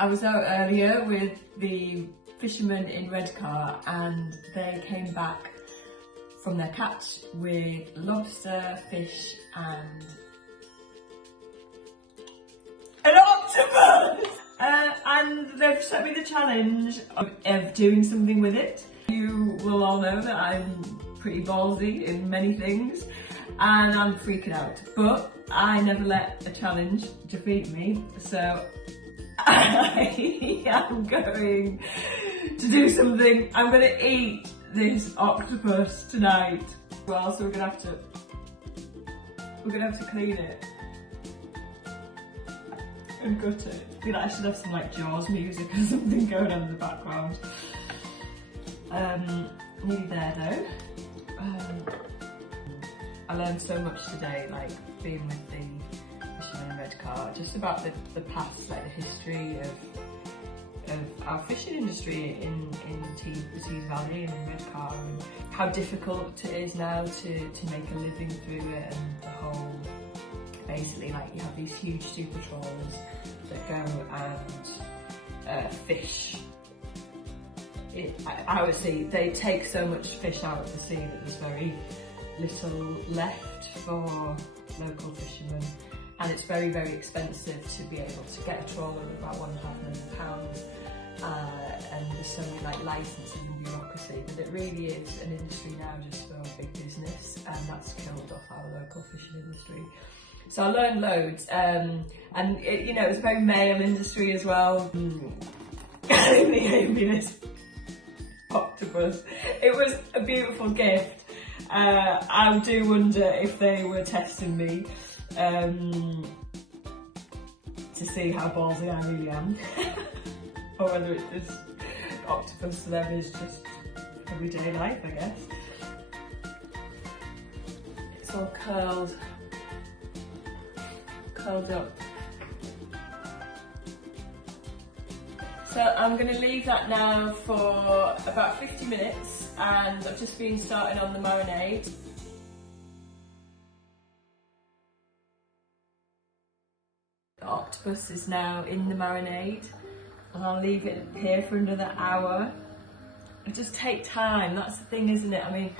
I was out earlier with the fishermen in Redcar and they came back from their catch with lobster, fish and an octopus! And they've set me the challenge of doing something with it. You will all know that I'm pretty ballsy in many things and I'm freaking out, but I never let a challenge defeat me, so I am going to do something. I'm going to eat this octopus tonight. Well, so we're gonna have to clean it and gut it. I feel like I should have some like Jaws music or something going on in the background. Nearly there though. I learned so much today, like being with the fishermen in Redcar, just about the past, like the history of our fishing industry in the Tees Valley and in Redcar, and how difficult it is now to make a living through it, and the whole, basically like you have these huge super trawlers that go and fish. I would say they take so much fish out of the sea that there's very little left for local fishermen, and it's very, very expensive to be able to get a trawler of about £1.5 million, and there's so many like licenses and bureaucracy, but it really is an industry now just for big business, and that's killed off our local fishing industry. So I learned loads, and it, you know, it's a very male industry as well. They gave me this octopus. It was a beautiful gift. I do wonder if they were testing me to see how ballsy I really am, or whether this octopus to them is just everyday life, I guess. It's all curled up. So I'm going to leave that now for about 50 minutes, and I've just been starting on the marinade. The octopus is now in the marinade, and I'll leave it here for another hour. I just take time, that's the thing, isn't it? I mean,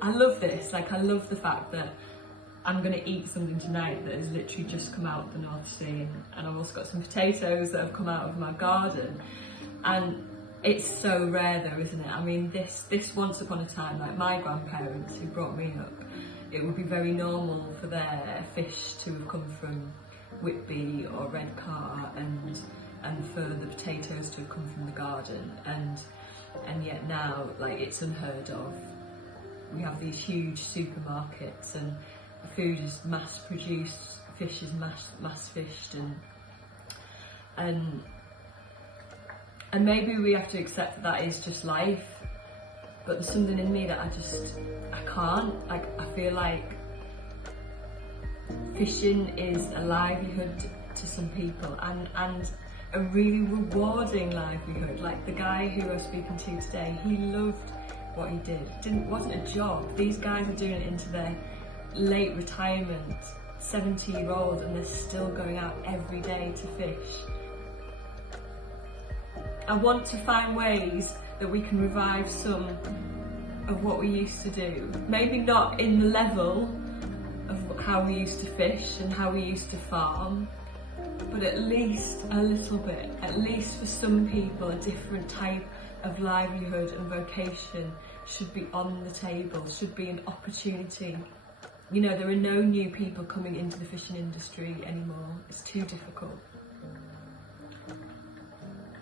I love this, like I love the fact that I'm going to eat something tonight that has literally just come out of the North Sea, and I've also got some potatoes that have come out of my garden, and it's so rare though, isn't it? I mean, this once upon a time, like my grandparents who brought me up, it would be very normal for their fish to have come from Whitby or Redcar, and for the potatoes to have come from the garden, and yet now, like, it's unheard of. We have these huge supermarkets, and food is mass produced, fish is mass fished, and maybe we have to accept that is just life, but there's something in me that I can't. Like, I feel like fishing is a livelihood to some people, and a really rewarding livelihood. Like the guy who I was speaking to today, he loved what he did. It wasn't a job. These guys are doing it into their late retirement, 70-year-old, and they're still going out every day to fish. I want to find ways that we can revive some of what we used to do. Maybe not in the level of how we used to fish and how we used to farm, but at least a little bit. At least for some people, a different type of livelihood and vocation should be on the table, should be an opportunity. You know, there are no new people coming into the fishing industry anymore. It's too difficult.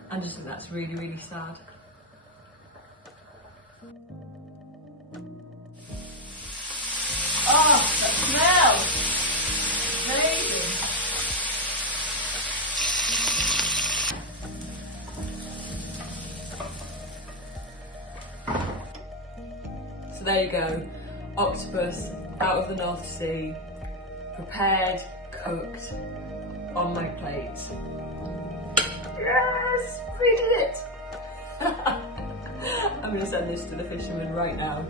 I just think that's really, really sad. Oh, that smell! Amazing! So there you go, octopus out of the North Sea, prepared, cooked, on my plate. Yes, we did it! I'm going to send this to the fishermen right now.